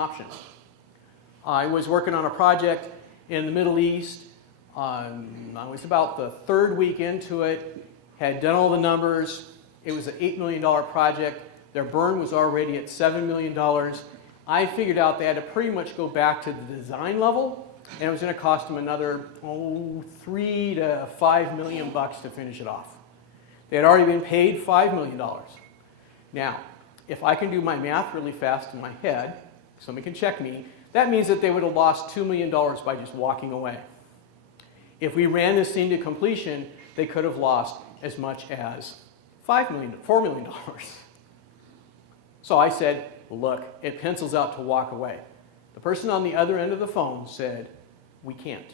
option. I was working on a project in the Middle East. I was about the third week into it, had done all the numbers. It was an $8 million project. Their burn was already at $7 million. I figured out they had to pretty much go back to the design level, and it was going to cost them another $3 to $5 million to finish it off. They had already been paid $5 million. Now, if I can do my math really fast in my head, somebody can check me, that means that they would have lost $2 million by just walking away. If we ran this thing to completion, they could have lost as much as $4 million. So I said, look, it pencils out to walk away. The person on the other end of the phone said, we can't.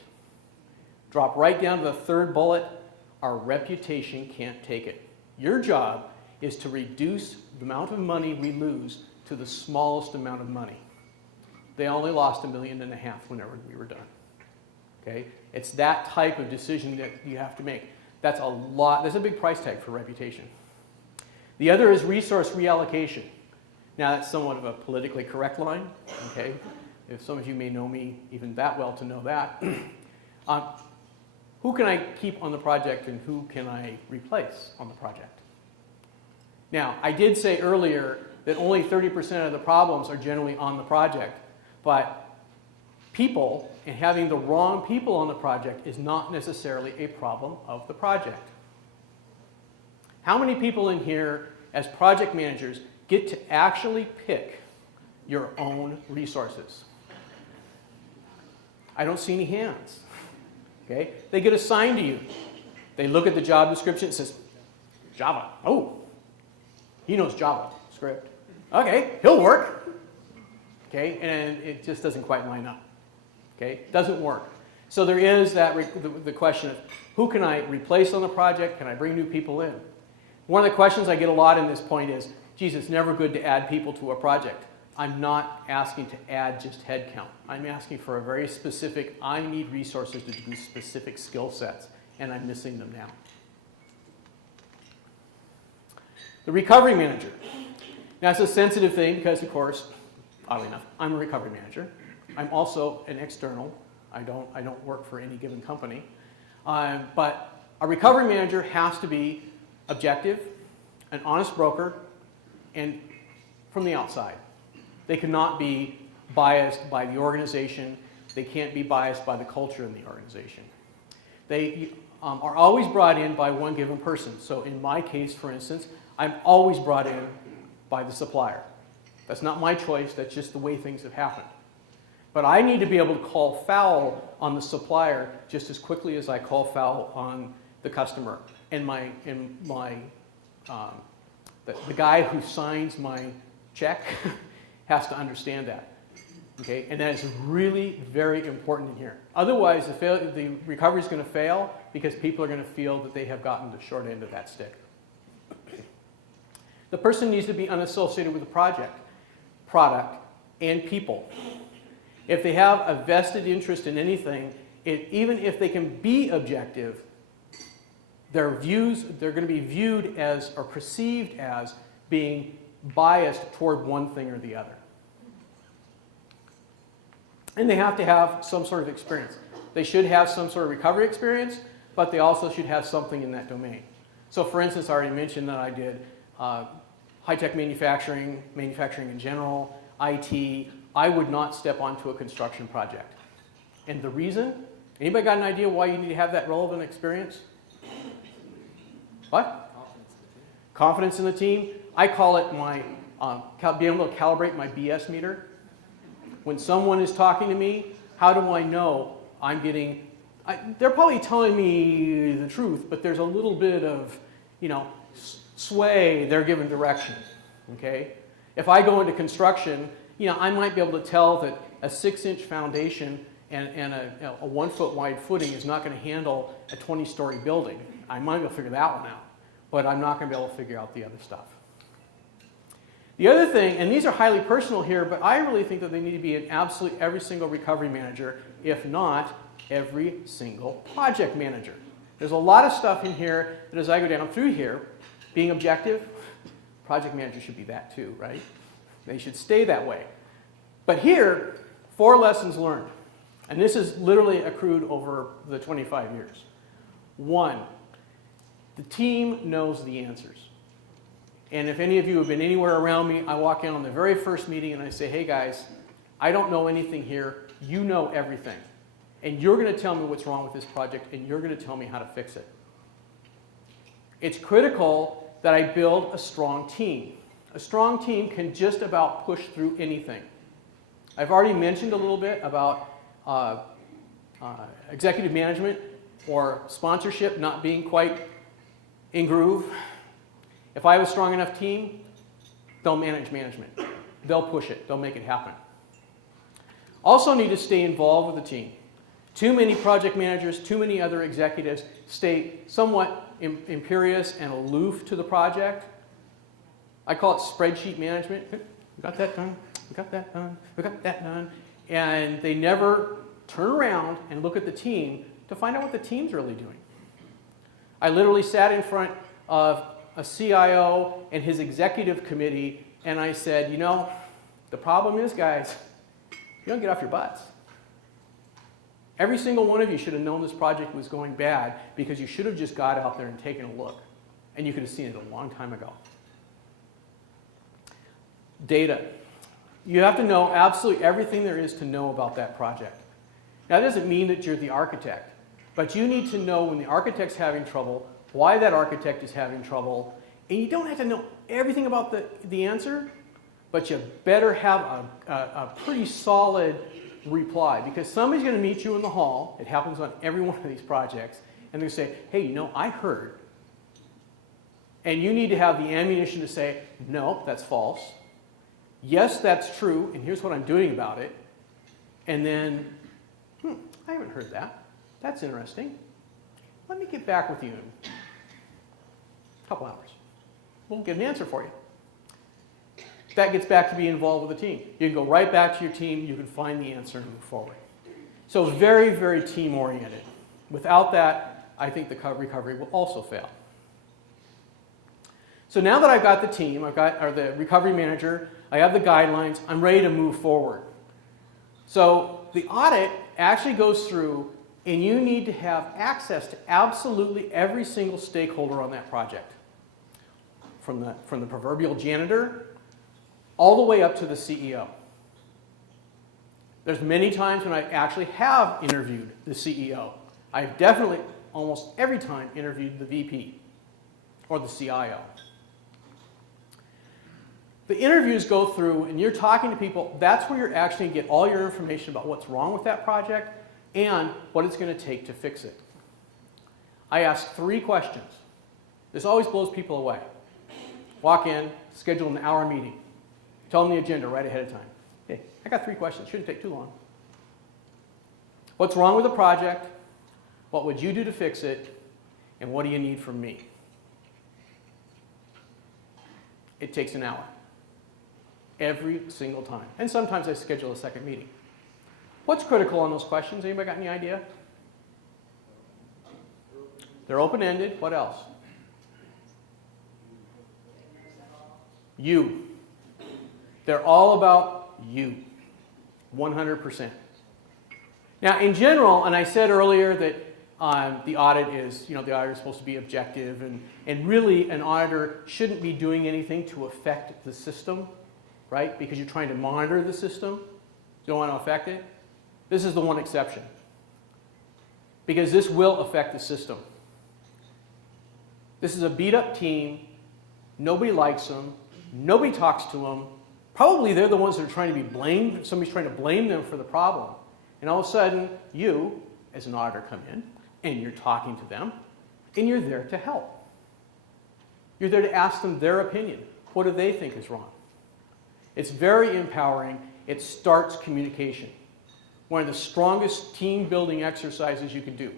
Drop right down to the third bullet, our reputation can't take it. Your job is to reduce the amount of money we lose to the smallest amount of money. They only lost $1.5 million whenever we were done. Okay? It's that type of decision that you have to make. That's a lot, that's a big price tag for reputation. The other is resource reallocation. Now that's somewhat of a politically correct line, okay? If some of you may know me even that well to know that. Who can I keep on the project and who can I replace on the project? Now, I did say earlier that only 30% of the problems are generally on the project, but people and having the wrong people on the project is not necessarily a problem of the project. How many people in here as project managers get to actually pick your own resources? I don't see any hands. Okay? They get assigned to you. They look at the job description, it says, Java. Oh, he knows Java script. Okay, he'll work. Okay, and it just doesn't quite line up. Okay, it doesn't work. So there is that the question of who can I replace on the project? Can I bring new people in? One of the questions I get a lot in this point is, geez, it's never good to add people to a project. I'm not asking to add just headcount. I'm asking for a very specific, I need resources to do specific skill sets, and I'm missing them now. The recovery manager. Now, it's a sensitive thing because, of course, oddly enough, I'm a recovery manager. I'm also an external. I don't work for any given company. But a recovery manager has to be objective, an honest broker, and from the outside. They cannot be biased by the organization. They can't be biased by the culture in the organization. They are always brought in by one given person. So in my case, for instance, I'm always brought in by the supplier. That's not my choice. That's just the way things have happened. But I need to be able to call foul on the supplier just as quickly as I call foul on the customer. And the guy who signs my check has to understand that. Okay? And that is really very important in here. Otherwise, the recovery is going to fail because people are going to feel that they have gotten the short end of that stick. The person needs to be unassociated with the project, product, and people. If they have a vested interest in anything, even if they can be objective, their views, they're going to be viewed as or perceived as being biased toward one thing or the other. And they have to have some sort of experience. They should have some sort of recovery experience, but they also should have something in that domain. So for instance, I already mentioned that I did high-tech manufacturing, manufacturing in general, IT. I would not step onto a construction project. And the reason? Anybody got an idea why you need to have that relevant experience? What? Confidence in the team. I call it my being able to calibrate my BS meter. When someone is talking to me, how do I know I'm getting... they're probably telling me the truth, but there's a little bit of, sway, they're giving direction. Okay? If I go into construction, I might be able to tell that a 6-inch foundation and a 1-foot wide footing is not going to handle a 20-story building. I might be able to figure that one out, but I'm not going to be able to figure out the other stuff. The other thing, and these are highly personal here, but I really think that they need to be in absolutely every single recovery manager, if not every single project manager. There's a lot of stuff in here that as I go down through here, being objective, project managers should be that too, right? They should stay that way. But here, 4 lessons learned. And this is literally accrued over the 25 years. 1, the team knows the answers. And if any of you have been anywhere around me, I walk in on the very first meeting and I say, hey guys, I don't know anything here. You know everything. And you're going to tell me what's wrong with this project, and you're going to tell me how to fix it. It's critical that I build a strong team. A strong team can just about push through anything. I've already mentioned a little bit about executive management or sponsorship not being quite in groove. If I have a strong enough team, they'll manage management. They'll push it. They'll make it happen. Also need to stay involved with the team. Too many project managers, too many other executives stay somewhat imperious and aloof to the project. I call it spreadsheet management. We got that done. We got that done. We got that done. And they never turn around and look at the team to find out what the team's really doing. I literally sat in front of a CIO and his executive committee, and I said, you know, the problem is, guys, you don't get off your butts. Every single one of you should have known this project was going bad because you should have just got out there and taken a look. And you could have seen it a long time ago. Data. You have to know absolutely everything there is to know about that project. Now, that doesn't mean that you're the architect, but you need to know when the architect's having trouble, why that architect is having trouble, and you don't have to know everything about the answer, but you better have a pretty solid reply, because somebody's going to meet you in the hall. It happens on every one of these projects, and they say, hey, you know, I heard. And you need to have the ammunition to say, no, that's false. Yes, that's true, and here's what I'm doing about it. And then, I haven't heard that. That's interesting. Let me get back with you in a couple hours. We'll get an answer for you. That gets back to being involved with the team. You can go right back to your team. You can find the answer and move forward. So very, very team-oriented. Without that, I think the recovery will also fail. So now that I've got the team, I've got the recovery manager, I have the guidelines, I'm ready to move forward. So the audit actually goes through, and you need to have access to absolutely every single stakeholder on that project. From the proverbial janitor all the way up to the CEO. There's many times when I actually have interviewed the CEO. I've definitely, almost every time, interviewed the VP or the CIO. The interviews go through, and you're talking to people. That's where you're actually going to get all your information about what's wrong with that project and what it's going to take to fix it. I ask 3 questions. This always blows people away. Walk in, schedule an hour meeting. Tell them the agenda right ahead of time. Hey, I got 3 questions. Shouldn't take too long. What's wrong with the project? What would you do to fix it? And what do you need from me? It takes an hour. Every single time. And sometimes I schedule a second meeting. What's critical on those questions? Anybody got any idea? They're open-ended. What else? You. They're all about you. 100%. Now, in general, and I said earlier that the audit is, the auditor is supposed to be objective, and really an auditor shouldn't be doing anything to affect the system, right? Because you're trying to monitor the system. You don't want to affect it. This is the one exception. Because this will affect the system. This is a beat-up team. Nobody likes them. Nobody talks to them. Probably they're the ones that are trying to be blamed. Somebody's trying to blame them for the problem. And all of a sudden, you, as an auditor, come in, and you're talking to them, and you're there to help. You're there to ask them their opinion. What do they think is wrong? It's very empowering. It starts communication. One of the strongest team-building exercises you can do.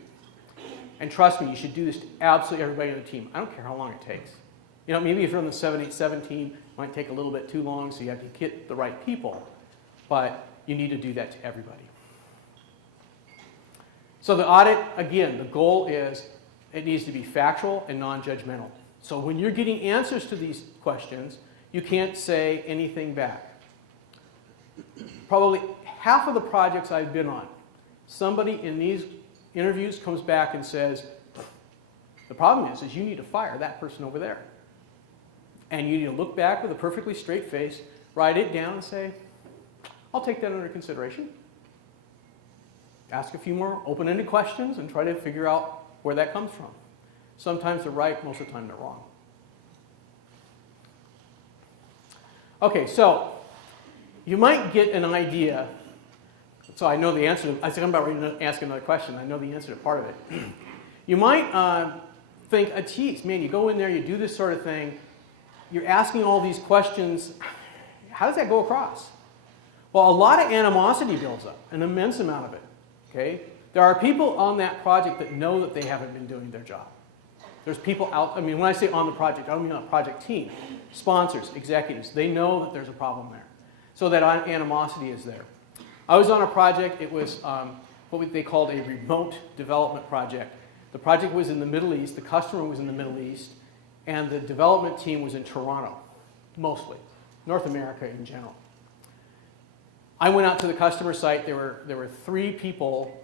And trust me, you should do this to absolutely everybody on the team. I don't care how long it takes. Maybe if you're on the 787 team, it might take a little bit too long, so you have to get the right people. But you need to do that to everybody. So the audit, again, the goal is it needs to be factual and non-judgmental. So when you're getting answers to these questions, you can't say anything back. probably half of the projects I've been on, somebody in these interviews comes back and says, the problem is you need to fire that person over there. And you need to look back with a perfectly straight face, write it down and say, I'll take that under consideration. Ask a few more open-ended questions and try to figure out where that comes from. Sometimes they're right, most of the time they're wrong. Okay, so you might get an idea. So I know the answer to, I think I'm about ready to ask another question. I know the answer to part of it. You might think, geez, man, you go in there, you do this sort of thing, you're asking all these questions, how does that go across? Well, a lot of animosity builds up, an immense amount of it, okay? There are people on that project that know that they haven't been doing their job. There's people out, I mean, when I say on the project, I don't mean on a project team. Sponsors, executives, they know that there's a problem there. So that animosity is there. I was on a project, it was what they called a remote development project. The project was in the Middle East, the customer was in the Middle East, and the development team was in Toronto, mostly, North America in general. I went out to the customer site, there were 3 people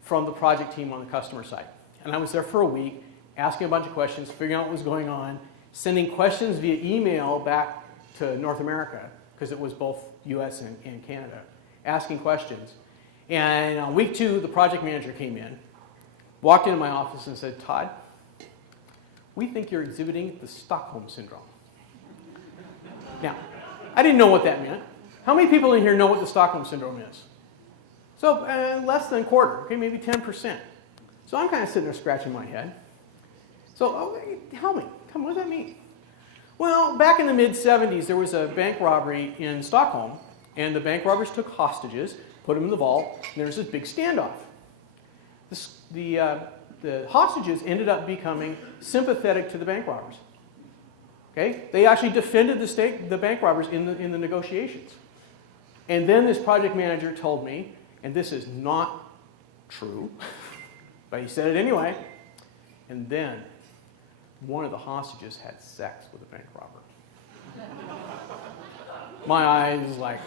from the project team on the customer site. And I was there for a week, asking a bunch of questions, figuring out what was going on, sending questions via email back to North America, because it was both US and Canada, asking questions. And on week 2, the project manager came in, walked into my office and said, Todd, we think you're exhibiting the Stockholm Syndrome. Now, I didn't know what that meant. How many people in here know what the Stockholm Syndrome is? So less than a quarter, okay, maybe 10%. So I'm kind of sitting there scratching my head. So tell me, what does that mean? Well, back in the mid-70s, there was a bank robbery in Stockholm, and the bank robbers took hostages, put them in the vault, and there was this big standoff. The hostages ended up becoming sympathetic to the bank robbers. Okay? They actually defended the bank robbers in the negotiations. And then this project manager told me, and this is not true, but he said it anyway, and then one of the hostages had sex with a bank robber. My eyes like,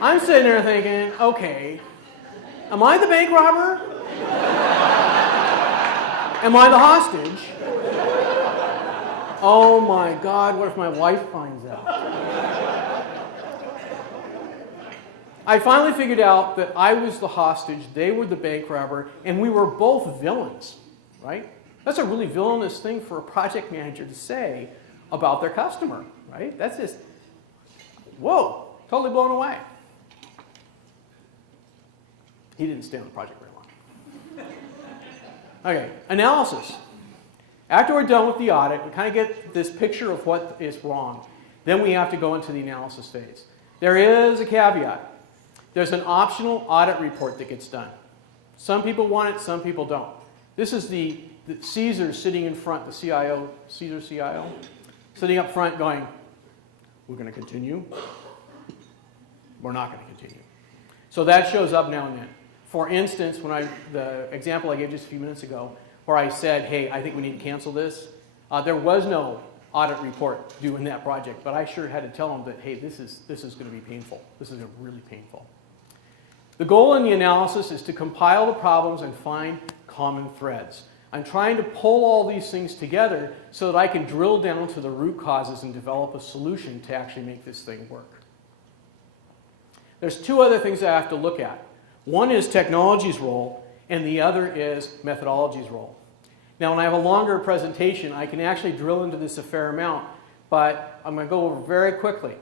I'm sitting there thinking, okay, am I the bank robber? Am I the hostage? Oh my God, what if my wife finds out? I finally figured out that I was the hostage, they were the bank robber, and we were both villains, right? That's a really villainous thing for a project manager to say about their customer, right? That's just, whoa, totally blown away. He didn't stay on the project very long. Okay, analysis. After we're done with the audit, we kind of get this picture of what is wrong. Then we have to go into the analysis phase. There is a caveat. There's an optional audit report that gets done. Some people want it, some people don't. This is the Caesar sitting in front, the CIO, Caesar CIO, sitting up front going, we're going to continue. We're not going to continue. So that shows up now and then. For instance, the example I gave just a few minutes ago, where I said, hey, I think we need to cancel this, there was no audit report due in that project, but I sure had to tell them that, hey, this is going to be painful. This is really painful. The goal in the analysis is to compile the problems and find common threads. I'm trying to pull all these things together so that I can drill down to the root causes and develop a solution to actually make this thing work. There's 2 other things I have to look at. One is technology's role, and the other is methodology's role. Now, when I have a longer presentation, I can actually drill into this a fair amount, but I'm going to go over very quickly.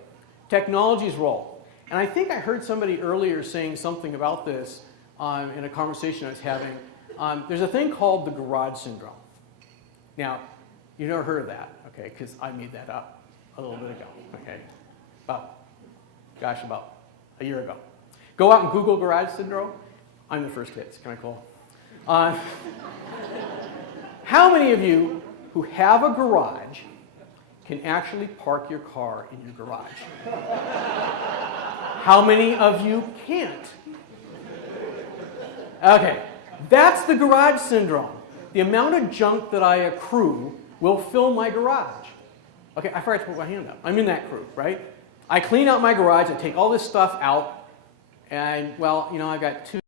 Technology's role. And I think I heard somebody earlier saying something about this in a conversation I was having. There's a thing called the garage syndrome. Now, you've never heard of that, okay, because I made that up a little bit ago, okay, about a year ago. Go out and Google garage syndrome. I'm the first hit. It's kind of cool. How many of you who have a garage can actually park your car in your garage? How many of you can't? Okay, that's the garage syndrome. The amount of junk that I accrue will fill my garage. Okay, I forgot to put my hand up. I'm in that crew, right? I clean out my garage, I take all this stuff out, and well, you know, I've got two